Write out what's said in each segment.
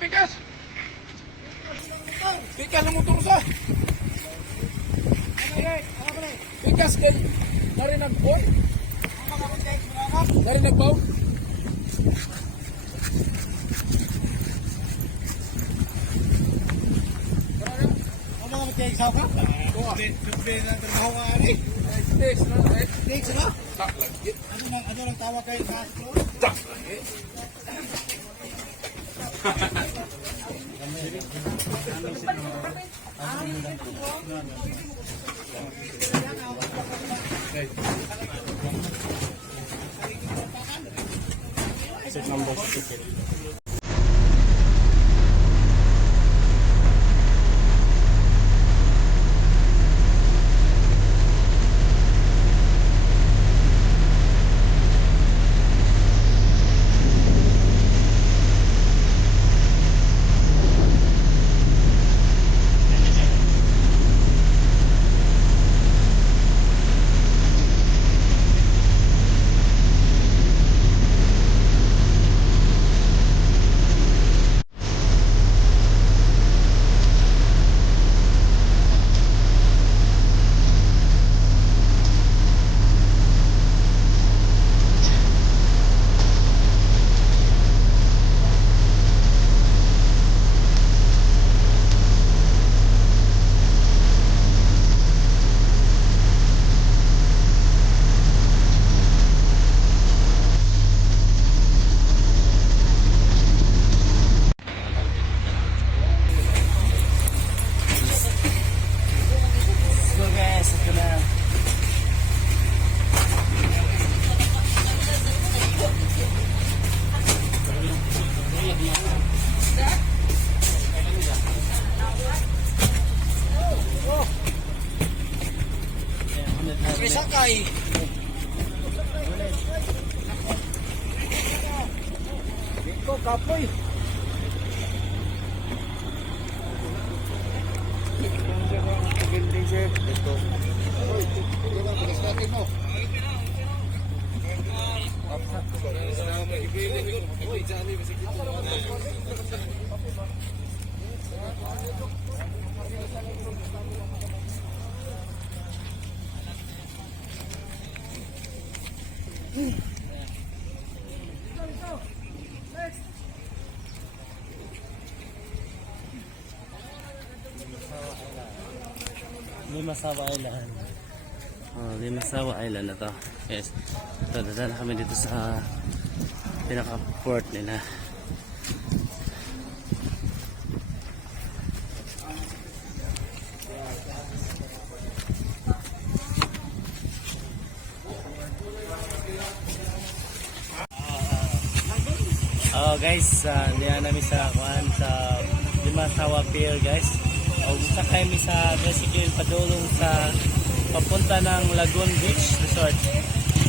bigas. Bigas ng motor sa. Bigas ko. Narinig po. Narinig po. Ano ang mag-exaw ka? Oo. Tutbe na trabaho ka ari. Next na. Next na? Tak lagi. Ano lang tawag kayo sa astro? Tak lagi. Set number 6. Sakay. Iko kapoy. Ito. Limasawa Island. Oh, Limasawa Island na to. Yes. So, dadala kami dito sa pinaka-port nila. Oh guys, diyan namin sa kuan sa Limasawa Pier guys. Usa kami sa tricycle padulong sa papunta ng Lagoon Beach Resort.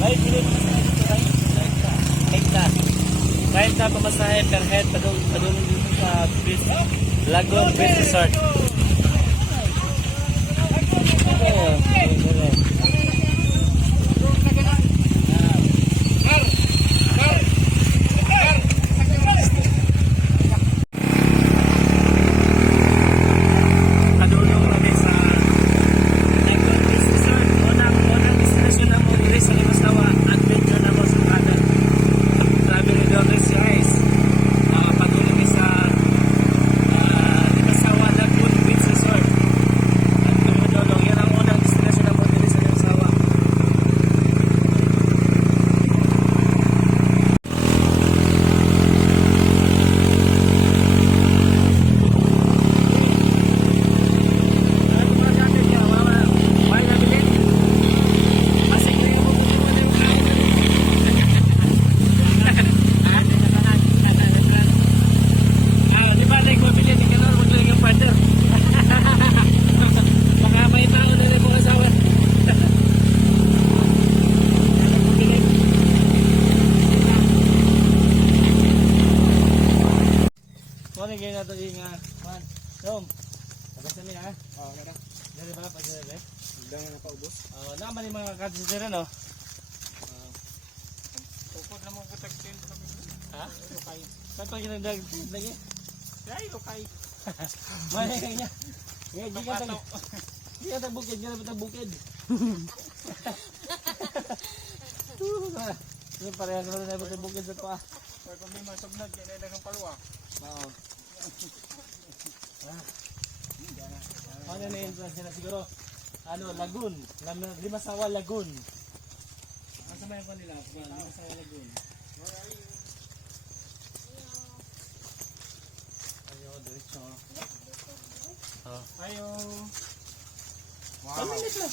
Bye, Philip. Kahit na pamasahe per head padulong sa Lagoon Beach Resort. Ganyan nato yung man. Dom. Pagasan niya ha. Oh, kaya. Dali ba pa dali? Dang na paubos. Naman yung mga kadisira no. Pupod na mo ko tagtin. Ha? Okay. Saan pa ginagdag lagi? Ay, okay. Mali kanya. Ngayon, di ka tag... Di ka tagbukid, di ka tagbukid. Yung parehas naman na tagbukid sa to ah. Pag kung may masugnod, kaya dagang palwa. Oo. Ano na entrance nila siguro? Ano, Lagoon. Limasawa Lagoon. Ano sa mayan pa nila? Limasawa Lagoon. Ayo, diretso. Oh. Ayo. Wow. Minutes lang.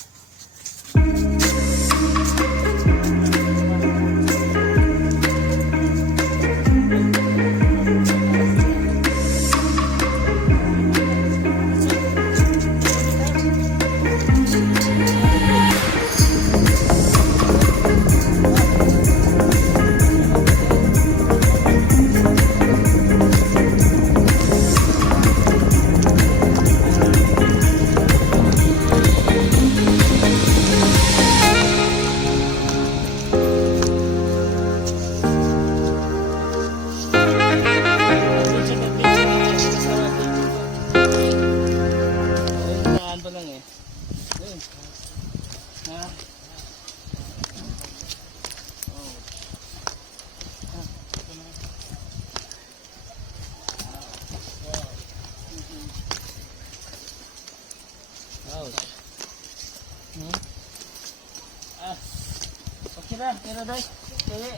Okay na, pero dai. Kaya.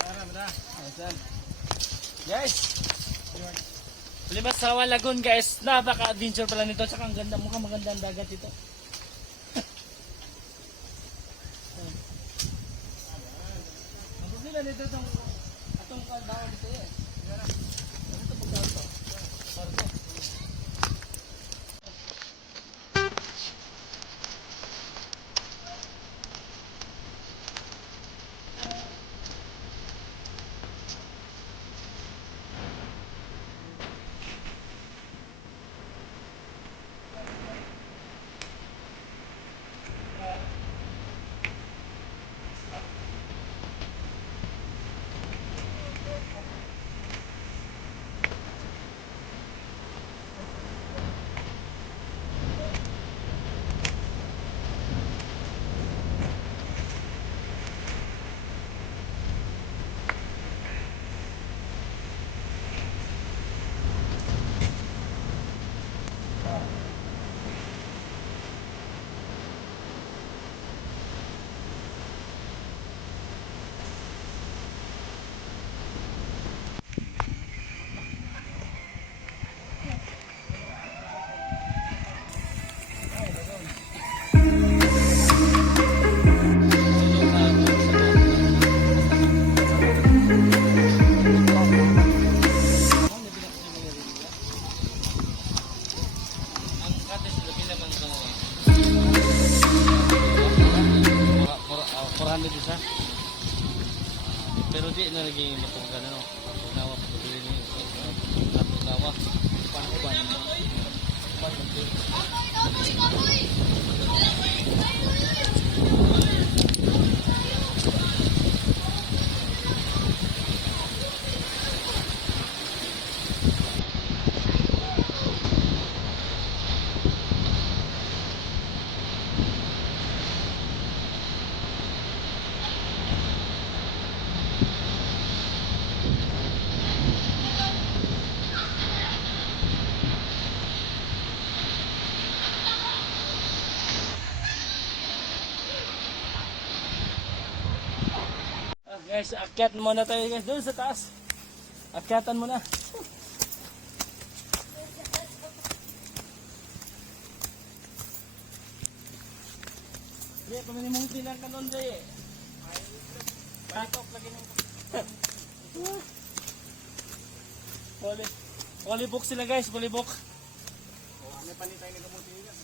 Ayan. Guys. Limasawa Lagoon guys. Napaka-adventure pala nito. Tsaka ang ganda. Mukhang maganda ang dagat ito. Ang sila dito itong atong daon dito eh. Ito pagdaon to. Parto. Ang kates lagi naman ko. 400 isa. Pero di na lagi matugan ano. Nawa pa din ni. Nawa. Paano ba naman? Guys, akyat muna tayo guys doon sa taas. Akyatan muna. Dia kami ni mungkin ang kanon day. Patok lagi ng. Volleyball sila guys, volleyball. Oh, ano pa ni tayo nagamuti nila?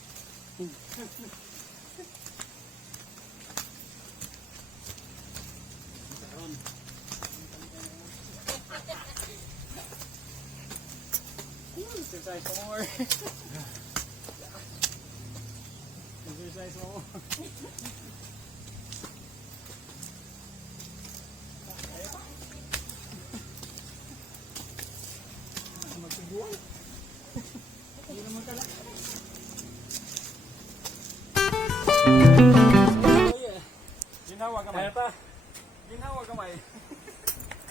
Exercise more. Exercise more. Magsubuan.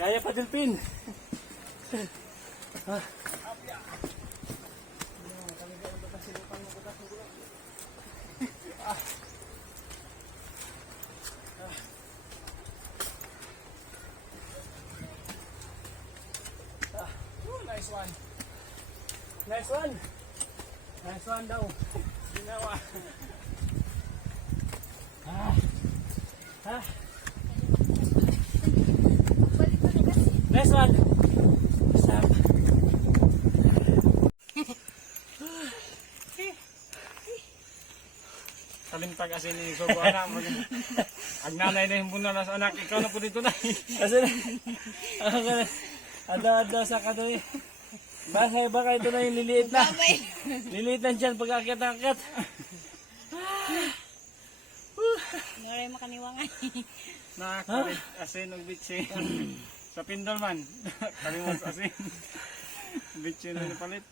Kaya pa, Delpin. Nice one. Nice one. Nice one daw. Ginawa. Nice one. Stop. Kalintag kasi ni Gogo anak. Ang nanay na yung bunalas anak. Ikaw na po dito na. Kasi ako ka na. Adaw-adaw sa kanoy. Baka ito na yung liliit na. Liliit na dyan pag-akyat-akyat. Ngayon makaniwangan. Nakakalit asin ng bitsi. Sa pindol man. Kalimot asin. Bitsi na napalit.